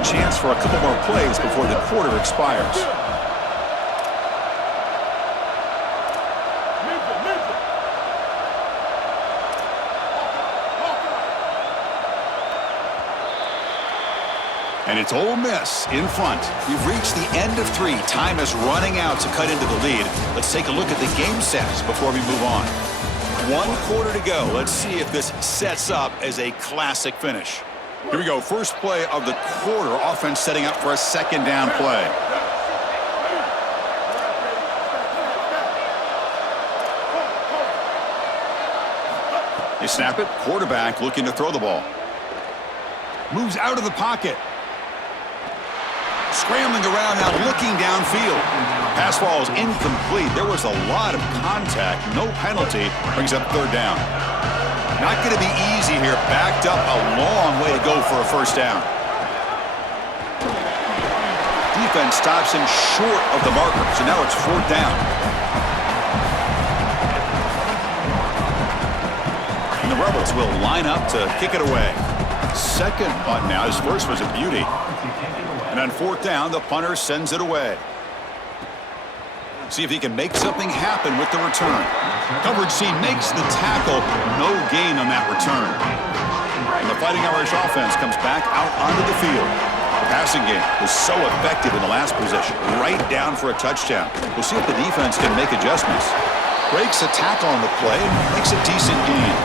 a chance for a couple more plays before the quarter expires. And it's Ole Miss in front. We've reached the end of 3. Time is running out to cut into the lead. Let's take a look at the game stats before we move on. 1 quarter to go. Let's see if this sets up as a classic finish. Here we go. First play of the quarter. Offense setting up for a second down play. They snap it. Quarterback looking to throw the ball. Moves out of the pocket. Scrambling around now, looking downfield. Pass ball is incomplete. There was a lot of contact. No penalty. Brings up third down. Not going to be easy here. Backed up a long way to go for a first down. Defense stops him short of the marker. So now it's fourth down. And the Rebels will line up to kick it away. Second punt now. His first was a beauty. And on fourth down, the punter sends it away. See if he can make something happen with the return. Coverage C makes the tackle. No gain on that return. And the Fighting Irish offense comes back out onto the field. The passing game was so effective in the last possession. Right down for a touchdown. We'll see if the defense can make adjustments. Breaks a tackle on the play and makes a decent gain.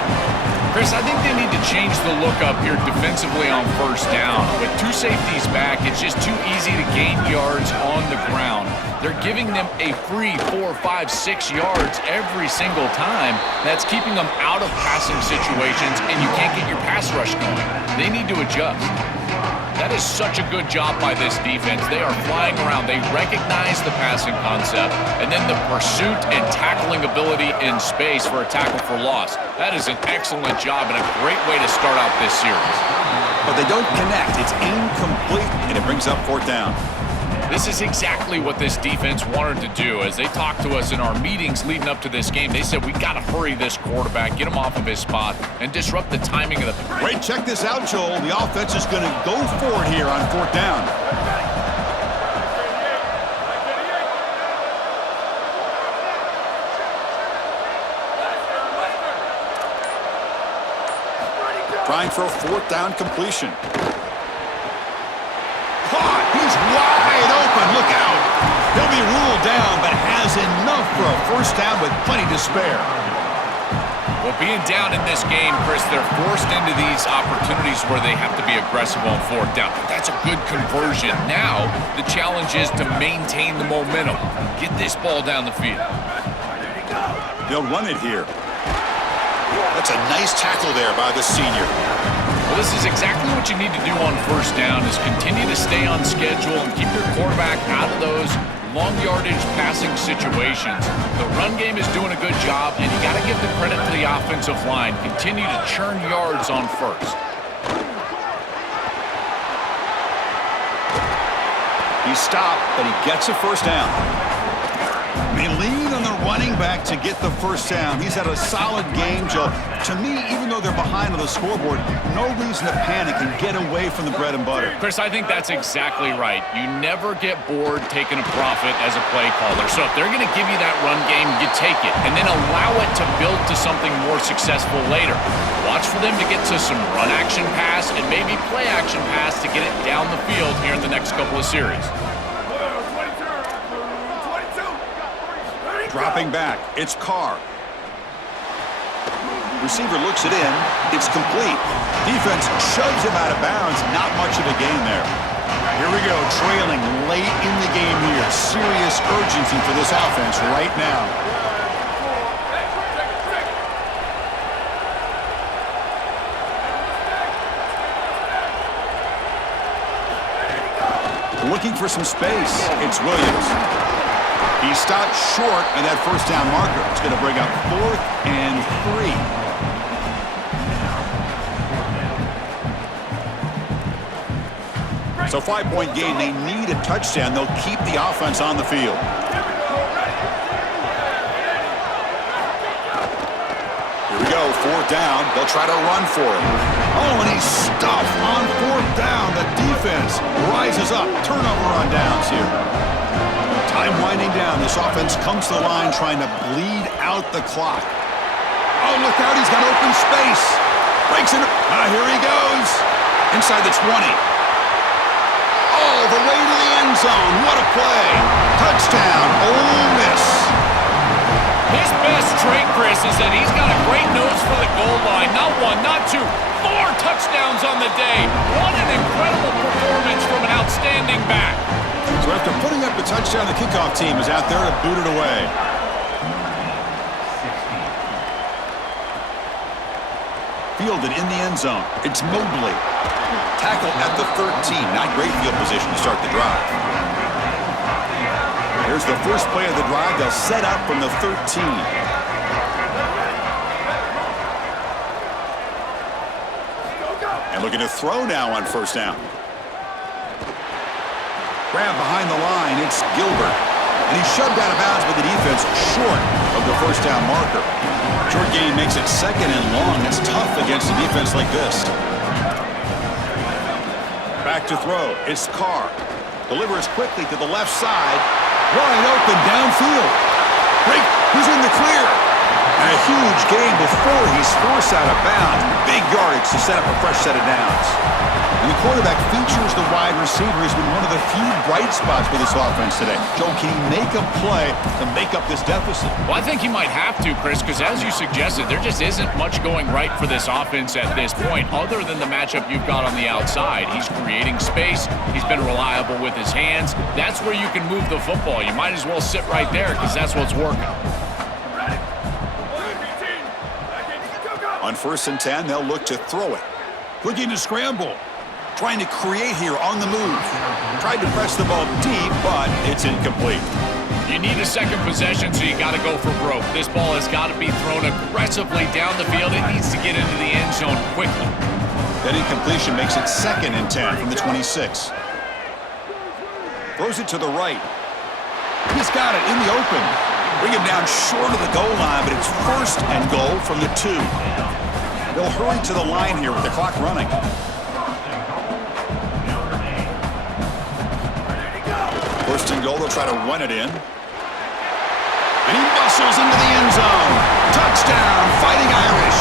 Chris, I think they need to change the look up here defensively on first down. With 2 safeties back, it's just too easy to gain yards on the ground. They're giving them a free 4, 5, 6 yards every single time. That's keeping them out of passing situations, and you can't get your pass rush going. They need to adjust. That is such a good job by this defense. They are flying around. They recognize the passing concept, and then the pursuit and tackling ability in space for a tackle for loss. That is an excellent job and a great way to start out this series. But they don't connect. It's incomplete, and it brings up fourth down. This is exactly what this defense wanted to do. As they talked to us in our meetings leading up to this game, they said, we got to hurry this quarterback, get him off of his spot, and disrupt the timing of the... Wait, check this out, Joel. The offense is going to go for it here on fourth down. Trying for a fourth down completion. Caught! He's wide open. Look out. He'll be ruled down, but has enough for a first down with plenty to spare. Well, being down in this game, Chris, they're forced into these opportunities where they have to be aggressive on fourth down. But that's a good conversion. Now, the challenge is to maintain the momentum. Get this ball down the field. They'll run it here. That's a nice tackle there by the senior. Well, this is exactly what you need to do on first down is continue to stay on schedule and keep your quarterback out of those long yardage passing situations. The run game is doing a good job, and you got to give the credit to the offensive line. Continue to churn yards on first. He stopped, but he gets a first down. They lean on the running back to get the first down. He's had a solid game, Joe. To me, even though they're behind on the scoreboard, no reason to panic and get away from the bread and butter. Chris, I think that's exactly right. You never get bored taking a profit as a play caller. So if they're going to give you that run game, you take it, and then allow it to build to something more successful later. Watch for them to get to some run action pass and maybe play action pass to get it down the field here in the next couple of series. Dropping back, it's Carr. Receiver looks it in. It's complete. Defense shoves him out of bounds. Not much of a gain there. Here we go, trailing late in the game here. Serious urgency for this offense right now. Looking for some space. It's Williams. He stopped short of that first down marker. It's going to bring up 4th and 3. So 5-point gain. They need a touchdown. They'll keep the offense on the field. Here we go. fourth down, they'll try to run for it. Oh, and he's stuffed on fourth down. The defense rises up. Turnover on downs here. Time winding down. This offense comes to the line trying to bleed out the clock. Oh, look out. He's got open space. Breaks it. Here he goes. Inside the 20. All the way to the end zone. What a play. Touchdown. Ole Miss. His best trait, Chris, is that he's got a great nose for the goal line. Not one, not two, 4 touchdowns on the day. What an incredible performance from an outstanding back. So after putting up the touchdown, the kickoff team is out there to boot it away. Fielded in the end zone. It's Mobley. Tackle at the 13. Not great field position to start the drive. Here's the first play of the drive. They'll set up from the 13. And looking to throw now on first down. Grab behind the line. It's Gilbert. And he's shoved out of bounds by the defense short of the first down marker. Short gain makes it second and long. It's tough against a defense like this. Back to throw. It's Carr. Delivers quickly to the left side. Wide open downfield. Break. Who's in the clear? And a huge gain before he's forced out of bounds. Big yardage to set up a fresh set of downs. And the quarterback features the wide receiver. Has been one of the few bright spots for this offense today. Joe, can he make a play to make up this deficit? Well, I think he might have to, Chris, because as you suggested, there just isn't much going right for this offense at this point other than the matchup you've got on the outside. He's creating space. He's been reliable with his hands. That's where you can move the football. You might as well sit right there because that's what's working. On 1st and 10, they'll look to throw it. Looking to scramble. Trying to create here on the move. Tried to press the ball deep, but it's incomplete. You need a second possession, so you got to go for broke. This ball has got to be thrown aggressively down the field. It needs to get into the end zone quickly. That incompletion makes it 2nd and 10 from the 26. Throws it to the right. He's got it in the open. Bring him down short of the goal line, but it's 1st and goal from the 2. They'll hurry to the line here with the clock running. First and goal, they'll try to run it in. And he muscles into the end zone. Touchdown, Fighting Irish.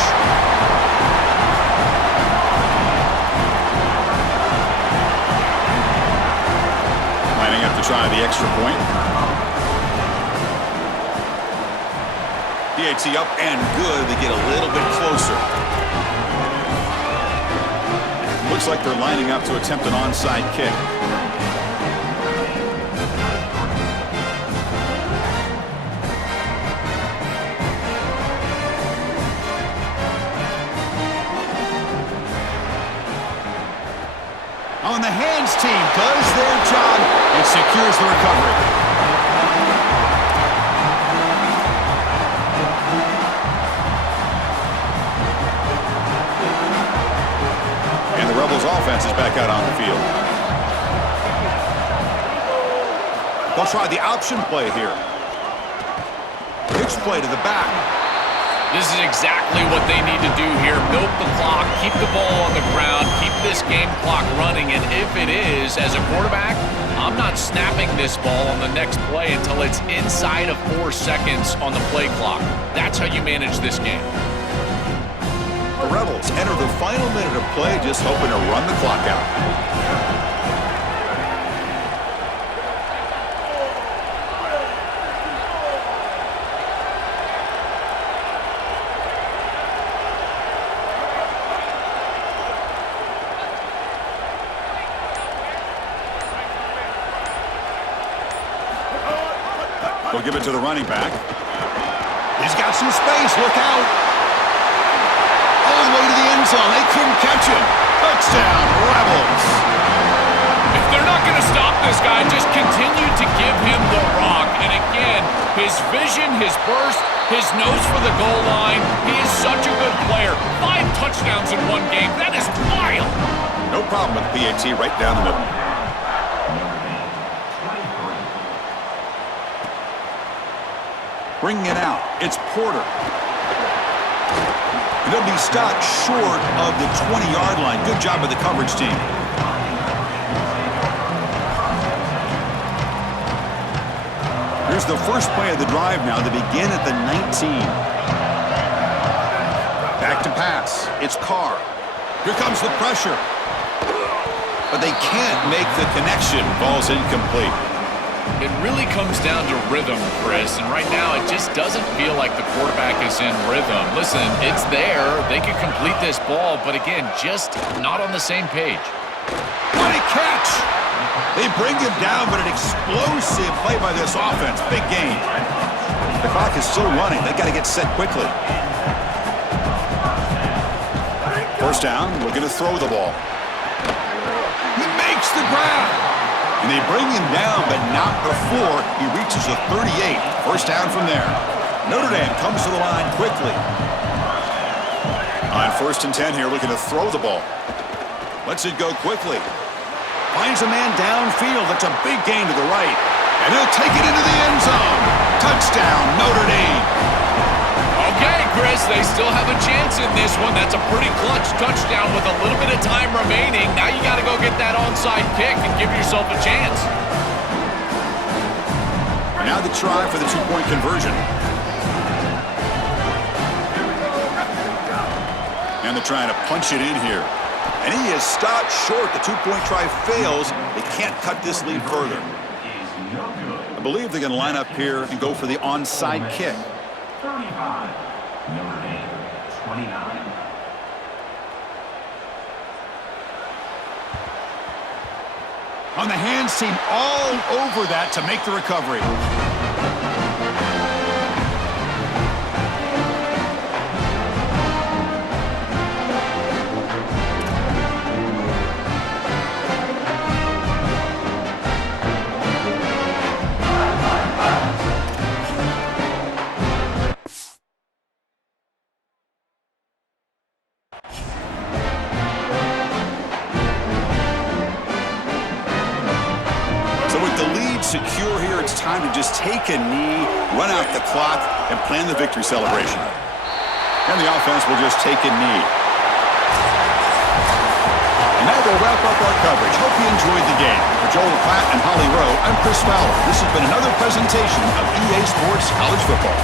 Lining up to try the extra point. PAT up and good to get a little bit closer. Looks like they're lining up to attempt an onside kick. On the hands team does their job and secures the recovery. And the Rebels offense is back out on the field. They'll try the option play here. Pitch play to the back. This is exactly what they need to do here. Milk the clock, keep the ball on the ground, keep this game clock running, and if it is, as a quarterback, I'm not snapping this ball on the next play until it's inside of 4 seconds on the play clock. That's how you manage this game. The Rebels enter the final minute of play, just hoping to run the clock out. They'll give it to the running back. He's got some space. Look out. All the way to the end zone. They couldn't catch him. Touchdown, Rebels. If they're not going to stop this guy, just continue to give him the rock. And again, his vision, his burst, his nose for the goal line. He is such a good player. 5 touchdowns in one game. That is wild. No problem with PAT right down the middle. Bringing it out, it's Porter. And he'll be stopped short of the 20-yard line. Good job by the coverage team. Here's the first play of the drive now. They begin at the 19. Back to pass. It's Carr. Here comes the pressure. But they can't make the connection. Ball's incomplete. It really comes down to rhythm, Chris, and right now it just doesn't feel like the quarterback is in rhythm. Listen, it's there. They could complete this ball, but again, just not on the same page. What a catch! They bring him down, but an explosive play by this offense. Big game. The clock is still running. They got to get set quickly. First down, we're going to throw the ball. He makes the grab. And they bring him down, but not before he reaches the 38. First down from there. Notre Dame comes to the line quickly. On 1st and 10 here, looking to throw the ball. Lets it go quickly. Finds a man downfield. That's a big gain to the right. And he'll take it into the end zone. Touchdown, Notre Dame. Okay, Chris, they still have a chance in this one. That's a pretty clutch touchdown with a little bit of time remaining. Now you got to go get that onside kick and give yourself a chance. Now the try for the two-point conversion. And they're trying to punch it in here. And he is stopped short. The two-point try fails. They can't cut this lead further. I believe they're going to line up here and go for the onside kick. 35, Notre Dame, 29. On the hands team all over that to make the recovery. Secure here, it's time to just take a knee, run out the clock, and plan the victory celebration. And the offense will just take a knee. And that will wrap up our coverage. Hope you enjoyed the game. For Joel Platt and Holly Rowe, I'm Chris Fowler. This has been another presentation of EA Sports College Football.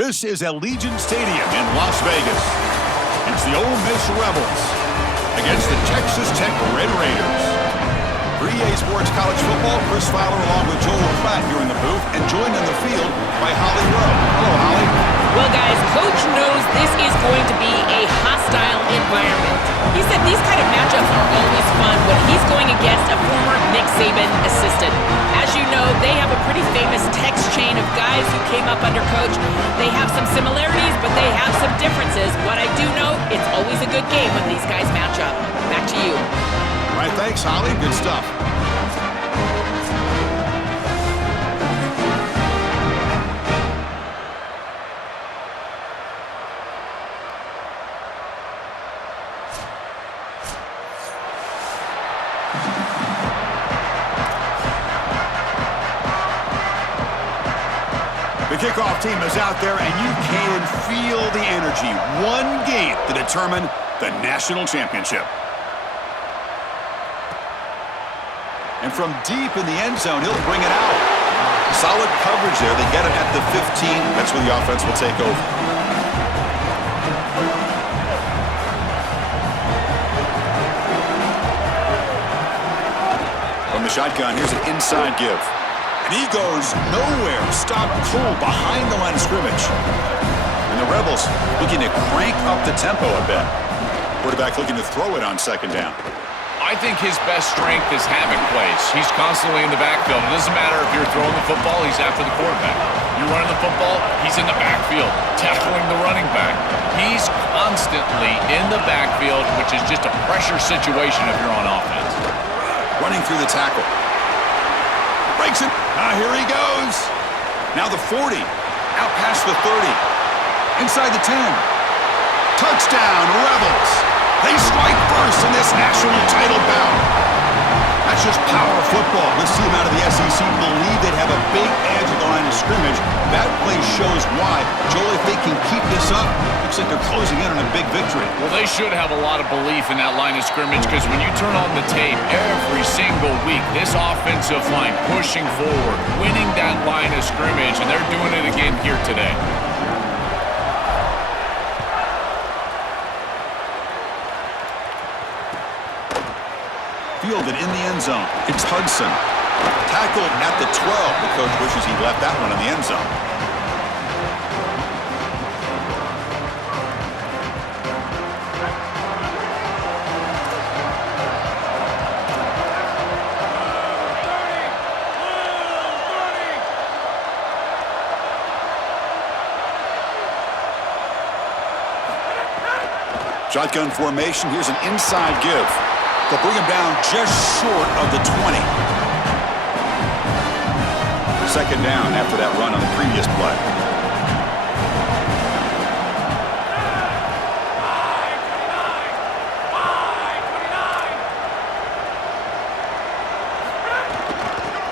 This is Allegiant Stadium in Las Vegas. It's the Ole Miss Rebels against the Texas Tech Red Raiders. For EA Sports College Football, Chris Fowler along with Joel Pratt here in the booth and joined on the field by Holly Rowe. Hello, Holly. Well, guys, Coach knows this is going to be a hostile environment. He said these kind of matchups are always fun when he's going against a former Nick Saban assistant. As you know, they have a pretty famous text chain of guys who came up under Coach. They have some similarities, but they have some differences. What I do know, it's always a good game when these guys match up. Back to you. All right, thanks, Holly. Good stuff. The kickoff team is out there, and you can feel the energy. One game to determine the national championship. And from deep in the end zone, he'll bring it out. Solid coverage there. They get him at the 15. That's where the offense will take over. From the shotgun, here's an inside give. And he goes nowhere. Stopped cool behind the line of scrimmage. And the Rebels looking to crank up the tempo a bit. Quarterback looking to throw it on second down. I think his best strength is havoc plays. He's constantly in the backfield. It doesn't matter if you're throwing the football, he's after the quarterback. You're running the football, he's in the backfield, tackling the running back. He's constantly in the backfield, which is just a pressure situation if you're on offense. Running through the tackle. Breaks it. Here he goes. Now the 40. Out past the 30. Inside the 10. Touchdown, Rebels. They strike first in this national title bout. That's just power football. This team out of the SEC believe they'd have a big edge at the line of scrimmage. That play shows why. Joel, if they can keep this up, looks like they're closing in on a big victory. Well, they should have a lot of belief in that line of scrimmage because when you turn on the tape every single week, this offensive line pushing forward, winning that line of scrimmage, and they're doing it again here today. Fielded in the end zone. It's Hudson. Tackled at the 12. The coach wishes he left that one in the end zone. Shotgun formation. Here's an inside give. They'll bring him down just short of the 20. Second down after that run on the previous play.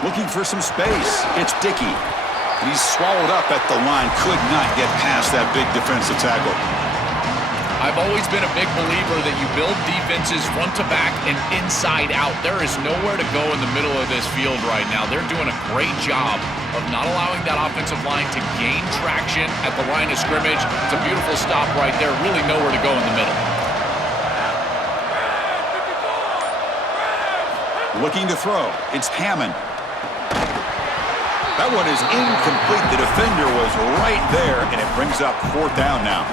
Looking for some space. It's Dickey. He's swallowed up at the line. Could not get past that big defensive tackle. I've always been a big believer that you build defenses front to back and inside out. There is nowhere to go in the middle of this field right now. They're doing a great job of not allowing that offensive line to gain traction at the line of scrimmage. It's a beautiful stop right there. Really nowhere to go in the middle. Looking to throw. It's Hammond. That one is incomplete. The defender was right there, and it brings up fourth down now.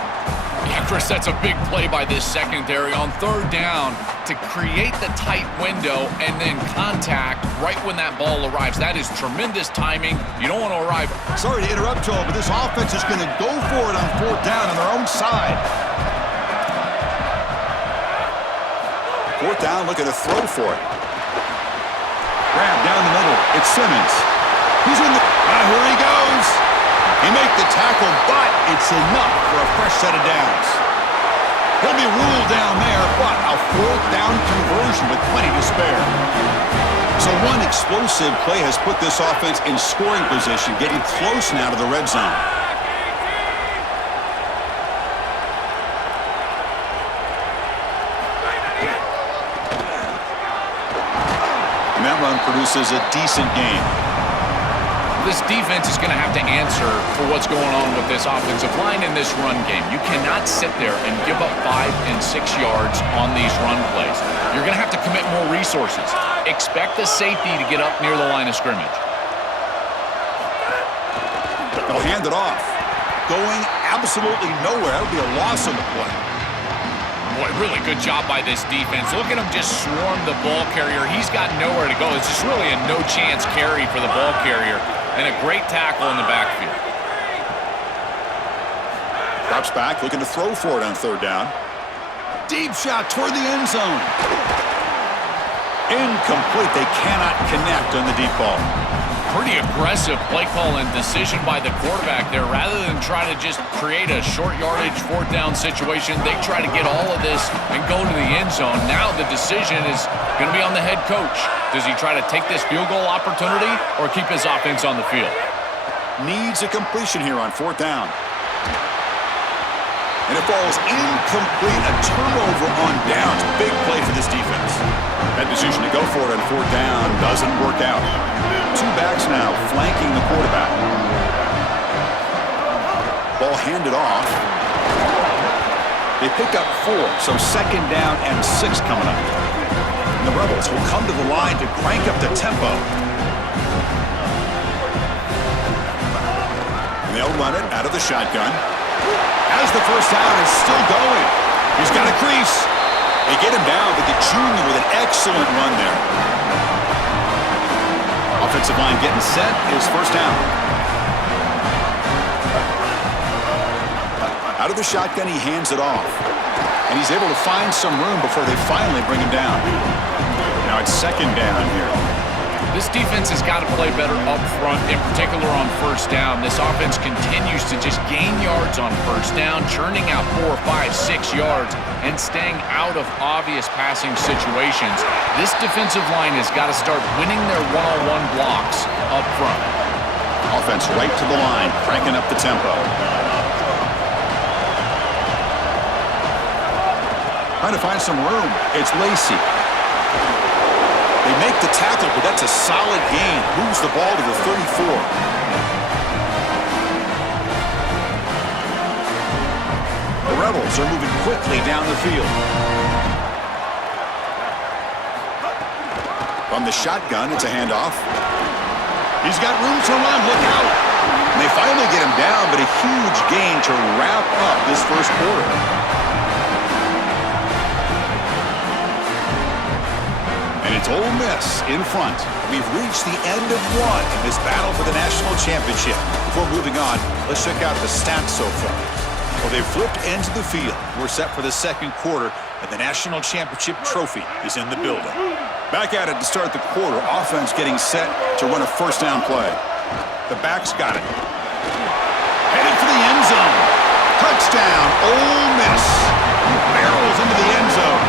Yeah, Chris, that's a big play by this secondary on third down to create the tight window and then contact right when that ball arrives. That is tremendous timing. You don't want to arrive. Sorry to interrupt, Joel, but this offense is going to go for it on fourth down on their own side. Fourth down, looking to throw for it. Grab down the middle. It's Simmons. He's in the... here he goes. He made the tackle, but it's enough for a fresh set of downs. He'll be ruled down there, but a fourth down conversion with plenty to spare. So one explosive play has put this offense in scoring position, getting close now to the red zone. And that run produces a decent gain. This defense is going to have to answer for what's going on with this offensive line in this run game. You cannot sit there and give up 5 and 6 yards on these run plays. You're going to have to commit more resources. Expect the safety to get up near the line of scrimmage. They'll hand it off. Going absolutely nowhere. That'll be a loss on the play. Boy, really good job by this defense. Look at him just swarm the ball carrier. He's got nowhere to go. It's just really a no-chance carry for the ball carrier. And a great tackle in the backfield. Drops back, looking to throw for it on third down. Deep shot toward the end zone. Incomplete. They cannot connect on the deep ball. Pretty aggressive play call and decision by the quarterback there. Rather than try to just create a short yardage fourth down situation, they try to get all of this and go to the end zone. Now the decision is going to be on the head coach. Does he try to take this field goal opportunity or keep his offense on the field? Needs a completion here on fourth down. And it falls incomplete. A turnover on downs. Big play for this defense. That decision to go for it on fourth down doesn't work out. Two backs now flanking the quarterback. Ball handed off. They pick up 4, so second down and 6 coming up. And the Rebels will come to the line to crank up the tempo. And they'll run it out of the shotgun. As the first down is still going. He's got a crease. They get him down, but the junior with an excellent run there. Offensive line getting set is first down. Out of the shotgun, he hands it off. And he's able to find some room before they finally bring him down. Now it's second down here. This defense has got to play better up front, in particular on first down. This offense continues to just gain yards on first down, churning out 4, 5, 6 yards, and staying out of obvious passing situations. This defensive line has got to start winning their one-on-one blocks up front. Offense right to the line, cranking up the tempo. Trying to find some room. It's Lacey. They make the tackle, but that's a solid gain. Moves the ball to the 34. The Rebels are moving quickly down the field. From the shotgun, it's a handoff. He's got room to run. Look out. And they finally get him down, but a huge gain to wrap up this first quarter. And it's Ole Miss in front. We've reached the end of one in this battle for the national championship. Before moving on, let's check out the stats so far. Well, they've flipped into the field. We're set for the second quarter, and the national championship trophy is in the building. Back at it to start the quarter. Offense getting set to run a first down play. The backs got it. Headed for the end zone. Touchdown, Ole Miss. Barrels into the end zone.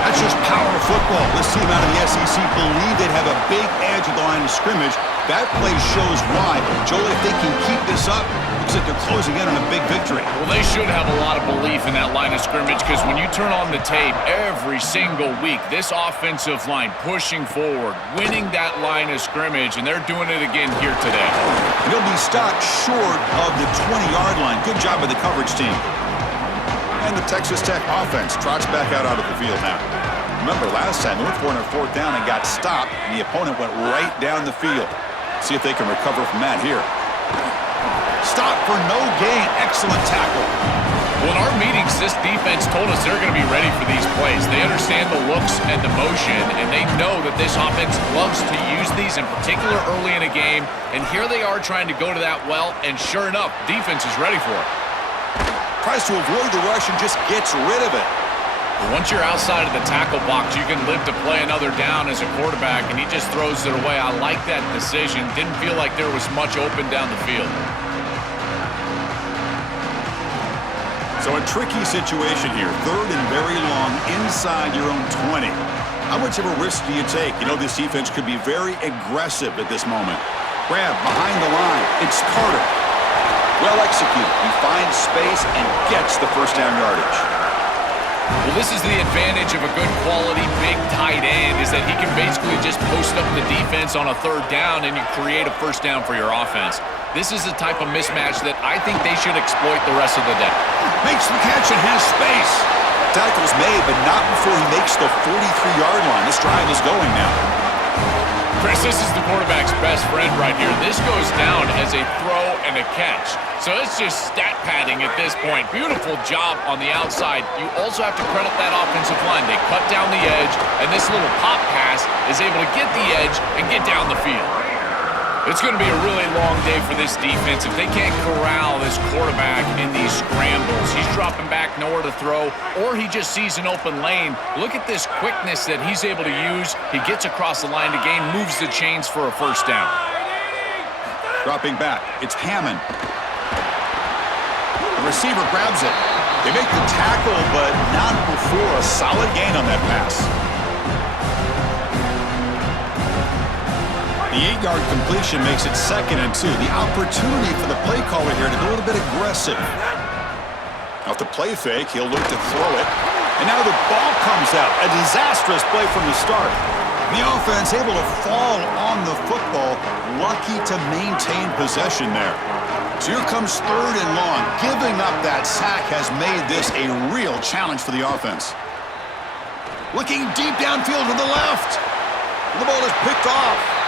That's just power football. This team out of the SEC believe they'd have a big edge at the line of scrimmage. That play shows why. Joel, if they can keep this up, looks like they're closing in on a big victory. Well, they should have a lot of belief in that line of scrimmage because when you turn on the tape every single week, this offensive line pushing forward, winning that line of scrimmage, and they're doing it again here today. And he'll be stopped short of the 20-yard line. Good job by the coverage team. And the Texas Tech offense trots back out onto the field now. Remember, last time they went for it on fourth down and got stopped, and the opponent went right down the field. See if they can recover from that here. Stop for no gain. Excellent tackle. Well, in our meetings, this defense told us they're going to be ready for these plays. They understand the looks and the motion, and they know that this offense loves to use these, in particular early in a game. And here they are trying to go to that well, and sure enough, defense is ready for it. Tries to avoid the rush and just gets rid of it. But once you're outside of the tackle box, you can live to play another down as a quarterback, and he just throws it away. I like that decision. Didn't feel like there was much open down the field. So a tricky situation here. Third and very long inside your own 20. How much of a risk do you take? You know this defense could be very aggressive at this moment. Grab behind the line. It's Carter. Well executed. He finds space and gets the first down yardage. Well, this is the advantage of a good quality, big big tight end is that he can basically just post up the defense on a third down and you create a first down for your offense. This is the type of mismatch that I think they should exploit the rest of the day. Makes the catch and has space. Tackle's made, but not before he makes the 43-yard line. This drive is going now. Chris, this is the quarterback's best friend right here. This goes down as a throw and a catch. So it's just stat padding at this point. Beautiful job on the outside. You also have to credit that offensive line. They cut down the edge, and this little pop pass is able to get the edge and get down the field. It's going to be a really long day for this defense if they can't corral this quarterback in these scrambles. He's dropping back, nowhere to throw, or he just sees an open lane. Look at this quickness that he's able to use. He gets across the line to gain, moves the chains for a first down. Dropping back, it's Hammond. The receiver grabs it. They make the tackle, but not before a solid gain on that pass. The 8-yard completion makes it 2nd and 2. The opportunity for the play caller here to be a little bit aggressive. Off the play fake, he'll look to throw it. And now the ball comes out. A disastrous play from the start. The offense able to fall on the football. Lucky to maintain possession there. So here comes 3rd and long. Giving up that sack has made this a real challenge for the offense. Looking deep downfield to the left. The ball is picked off.